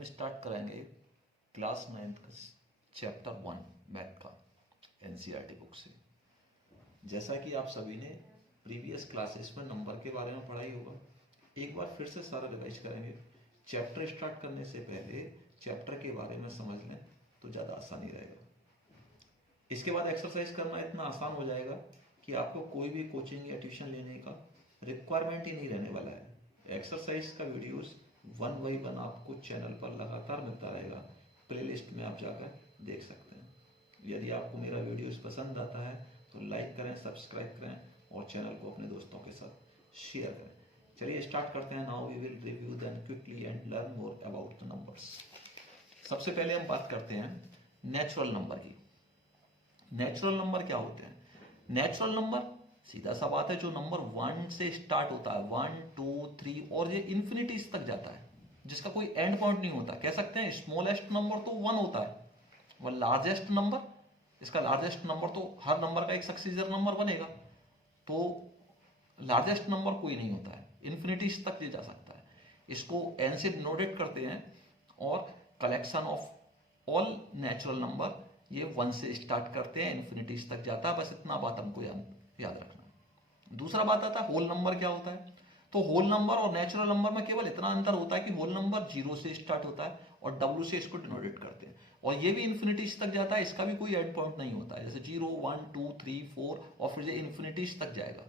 हम स्टार्ट करेंगे class 9th का चैप्टर 1 मैथ का एनसीईआरटी बुक से। जैसा कि आप सभी ने प्रीवियस क्लासेस में नंबर के बारे में पढ़ाई होगा, एक बार फिर से सारा रिवाइज करेंगे। चैप्टर स्टार्ट करने से पहले चैप्टर के बारे में समझ लें तो ज़्यादा आसानी रहेगा। इसके बाद एक्सरसाइज करना इतना आसान हो जाएगा कि आपको कोई भी कोचिंग या ट्यूशन लेने का रिक्वायरमेंट ही नहीं रहने वाला है। एक्सरसाइज का वीडियोस 1 बाई 1 आपको चैनल पर लगातार मिलता रहेगा। प्लेलिस्ट में आप जाकर देख सकते हैं। यदि आपको मेरा वीडियोस पसंद आता है तो लाइक करें, सब्सक्राइब करें और चैनल को अपने दोस्तों के साथ शेयर करें। चलिए स्टार्ट करते हैं। Now we will review them quickly and learn more about the numbers. सबसे पहले हम बात करते हैं नेचुरल नंबर की। नेचुरल नंबर क्या होते हैं? नेचुरल नंबर सीधा सा बात है, जो नंबर 1 से स्टार्ट होता है, 1 2 3 और ये इंफिनिटीज तक जाता है, जिसका कोई एंड पॉइंट नहीं होता। कह सकते हैं स्मॉलेस्ट नंबर तो 1 होता है, वह लार्जेस्ट नंबर, इसका लार्जेस्ट नंबर तो हर नंबर का एक सक्सीजर नंबर बनेगा, तो लार्जेस्ट नंबर कोई नहीं होता है। इंफिनिटीज तक ये जा सकता है। इसको एन से डिनोटेट करते हैं और collection of all natural number ये 1 से स्टार्ट करते हैं, इंफिनिटीज तक जाता है। बस इतना बात हमको याद रखना। दूसरा बात आता है होल नंबर क्या होता है। तो होल नंबर और नेचुरल नंबर में केवल इतना अंतर होता है कि होल नंबर 0 से स्टार्ट होता है और W से इसको डिनोटेट करते हैं, और ये भी इंफिनिटीज तक जाता है। इसका भी कोई एंड पॉइंट नहीं होता है, जैसे 0 1 2 3 4 और फिर ये इंफिनिटीज तक जाएगा,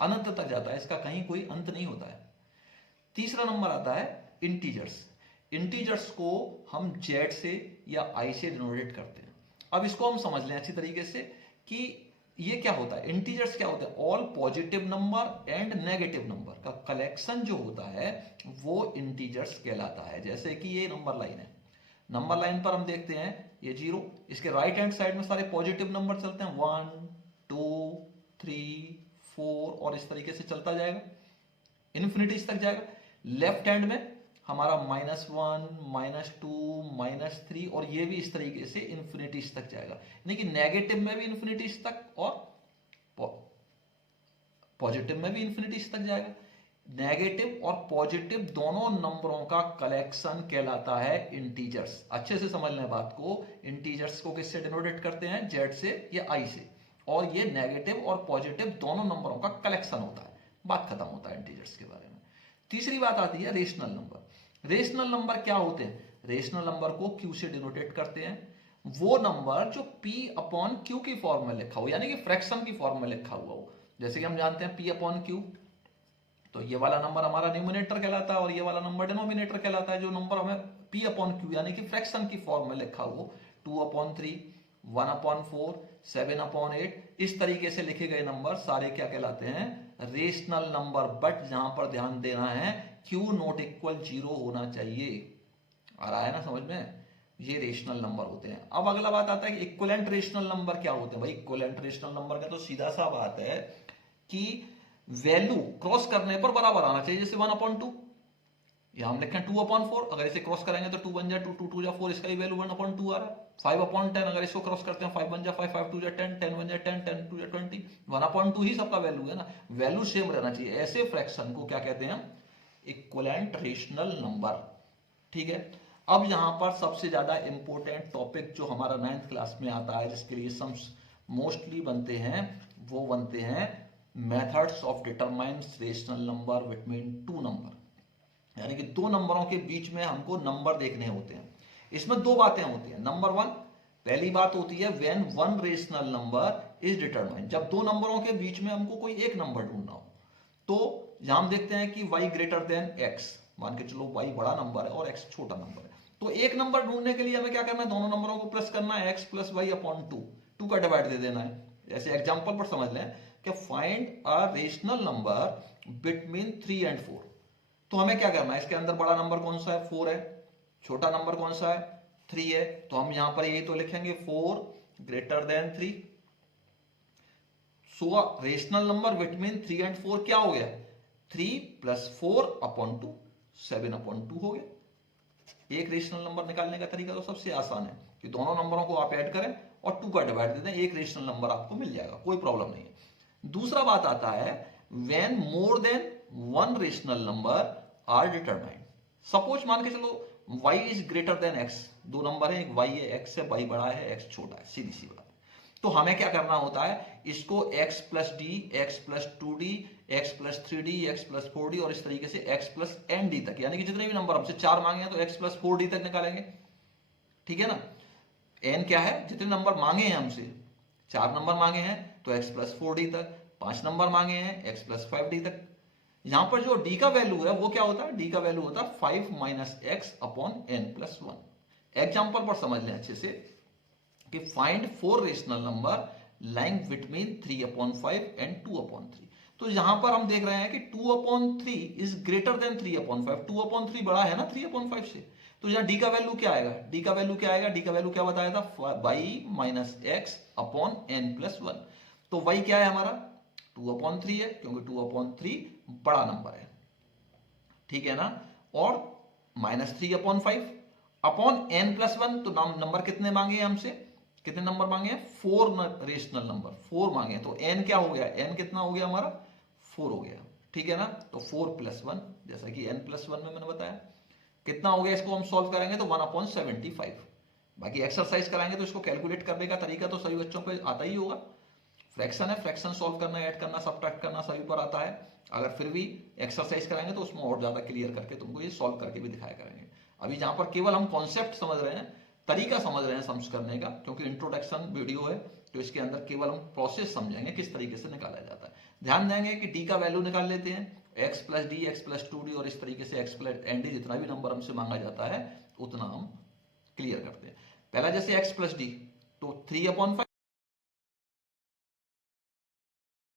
अनंत तक जाता है, इसका कहीं कोई अंत नहीं होता है। तीसरा नंबर आता है इंटीजर्स। इंटीजर्स को हम जेड से या आई से डिनोटेट करते हैं। अब इसको हम समझ लें अच्छी तरीके से कि ये क्या होता है। इंटीजर्स क्या होता है? All positive number and negative number का कलेक्शन जो होता है वो इंटीजर्स कहलाता है। जैसे कि ये नंबर लाइन है, नंबर लाइन पर हम देखते हैं ये 0, इसके राइट हैंड साइड में सारे पॉजिटिव नंबर चलते हैं, 1 2 3 4 और इस तरीके से चलता जाएगा, इन्फिनिटीज तक जाएगा। लेफ्ट हैंड में हमारा -1 -2 -3 और ये भी इस तरीके से इंफिनिटीज तक जाएगा। यानी कि नेगेटिव में भी इंफिनिटीज तक और पॉजिटिव में भी इंफिनिटीज तक जाएगा। नेगेटिव और पॉजिटिव दोनों नंबरों का कलेक्शन कहलाता है इंटीजर्स। अच्छे से समझ लें बात को। इंटीजर्स को किससे डिनोटेट करते हैं? जेड से या आई से, और ये नेगेटिव और पॉजिटिव दोनों नंबरों का कलेक्शन होता है। बात खत्म होता है इंटीजर्स के बारे में। तीसरी बात आती है रेशनल नंबर। रेशनल नंबर क्या होते हैं? रेशनल नंबर को क्यू से डिनोटेट करते हैं। वो नंबर जो P/Q की फॉर्म में लिखा हो, यानी कि फ्रैक्शन की फॉर्म में लिखा हुआ हो। जैसे कि हम जानते हैं P/Q, तो ये वाला नंबर हमारा न्यूमिनेटर कहलाता है और ये वाला नंबर डिनोमिनेटर कहलाता है। जो नंबर हमें P/Q यानी कि फ्रैक्शन की फॉर्म में लिखा हो, 2/3 1/4 7/8 इस तरीके से लिखे गए नंबर सारे क्या कहलाते हैं? Rational number. बट जहां पर ध्यान देना है, Q नॉट इक्वल 0 होना चाहिए। आ रहा है ना समझ में? ये रेशनल नंबर होते हैं। अब अगला बात आता है कि इक्विवेलेंट रेशनल नंबर क्या होते हैं। भाई इक्विवेलेंट रेशनल नंबर का तो सीधा सा बात है कि वैल्यू क्रॉस करने पर बराबर आना चाहिए। जैसे 1/2 यहां हम लिखें 2/4, अगर इसे क्रॉस करेंगे तो 2 बन जाए 2 2 2 जा 4, इसका ही वैल्यू 1/2 आ रहा है। 5/10 अगर इसको क्रॉस करते हैं 5 बन जाए 5 5 2 जा 10 10 बन जाए 10 10 2 जा 20, 1/2 ही सबका वैल्यू है ना। वैल्यू सेम रहना चाहिए। ऐसे फ्रैक्शन को क्या कहते हैं? Equivalent rational number. ठीक है। अब यहां पर सबसे ज्यादा इंपॉर्टेंट टॉपिक जो हमारा 9th क्लास में आता है, जिसके लिए सम्स मोस्टली बनते हैं, वो बनते हैं methods of determine rational number between two number. यानी कि दो नंबरों के बीच में हमको नंबर देखने होते हैं। इसमें दो बातें होती हैं। नंबर 1, पहली बात होती है when one rational number is determine, जब दो नंबरों के बीच में हमको कोई एक नंबर ढूंढना हो। तो यहां हम देखते हैं कि y ग्रेटर देन x, मान के चलो y बड़ा नंबर है और x छोटा नंबर है। तो एक नंबर ढूंढने के लिए हमें क्या करना है? दोनों नंबरों को प्लस करना है, x + y/2, 2 का डिवाइड दे देना है। ऐसे एग्जांपल पर समझ लें कि find a rational number between 3 and 4। तो हमें क्या करना है? इसके अंदर बड़ा नंबर कौन सा है? 4 है। छोटा नंबर कौन सा है? 3 है। तो हम यहां पर यही तो लिखेंगे 4 greater than 3। So rational number between 3 and 4 क्या हो गया? 3 + 4/2 7/2 हो गया। एक रेशनल नंबर निकालने का तरीका तो सबसे आसान है कि दोनों नंबरों को आप ऐड करें और 2 का डिवाइड दे दें, एक रेशनल नंबर आपको मिल जाएगा, कोई प्रॉब्लम नहीं है। दूसरा बात आता है when more than one rational number are determined. Suppose मान के चलो y is greater than x, दो नंबर है, एक y है, x है, y बड़ा है, x छोटा है, सीधी सी बात। तो हमें क्या करना होता है, इसको x plus D, x plus 2d, x plus 3d, x plus 4d और इस तरीके से x प्लस nd तक, यानी कि जितने भी नंबर हमसे 4 मांगे हैं तो x प्लस 4d तक निकालेंगे, ठीक है ना। n क्या है, जितने नंबर मांगे हैं हमसे, 4 नंबर मांगे हैं तो x प्लस 4d तक, 5 नंबर मांगे हैं x प्लस 5d तक। यहां पर जो d का वैल्यू है वो क्या होता है, d का वैल्यू होता है 5 minus x upon n plus 1। Example पर समझ लें अच्छे से कि find 4 rational number lying between 3/5 and 2/3। तो यहां पर हम देख रहे हैं कि 2/3 इज ग्रेटर देन 3/5, 2/3 बड़ा है ना 3/5 से। तो यहाँ d का वैल्यू क्या आएगा, d का वैल्यू क्या आएगा, d का वैल्यू क्या बताया था, y minus x upon n plus 1। तो y क्या है हमारा 2/3 है, क्योंकि 2/3 बड़ा नंबर है, ठीक है ना। और माइनस 3/5 अपॉन n प्लस 1, तो नंबर कितने मांगे हैं हमसे, कितने नंबर मांगे हैं, 4 रेशनल नंबर, 4 मांगे हैं। तो n क्या हो गया, n कितना हो गया हमारा 4 हो गया, ठीक है ना। तो 4 प्लस 1, जैसा कि n प्लस 1 में मैंने बताया, कितना हो गया, इसको हम सॉल्व करेंगे तो 1/75। बाकी एक्सरसाइज कराएंगे तो इसको कैलकुलेट करने का तरीका तो सभी बच्चों को आता ही होगा। फ्रैक्शन है, फ्रैक्शन सॉल्व करना, ऐड करना, सब्ट्रैक्ट करना सभी पर आता है। अगर फिर भी एक्सरसाइज कराएंगे तो उसमें और ज्यादा क्लियर करके तुमको ये सॉल्व करके भी दिखाया करेंगे। अभी जहां पर केवल हम कॉन्सेप्ट समझ रहे हैं, तरीका समझ रहे हैं समझ करने का, क्योंकि इंट्रोडक्शन वीडियो है तो इसके अंदर केवल हम प्रोसेस समझेंगे किस तरीके से निकाला जाता है। ध्यान देंगे कि डी का वैल्यू निकाल लेते हैं, x plus D, x plus 2d और इस तरीके से x प्लस एन डी, जितना भी नंबर हमसे मांगा जाता है उतना हम क्लियर करते हैं। पहला जैसे x प्लस डी, तो 3/5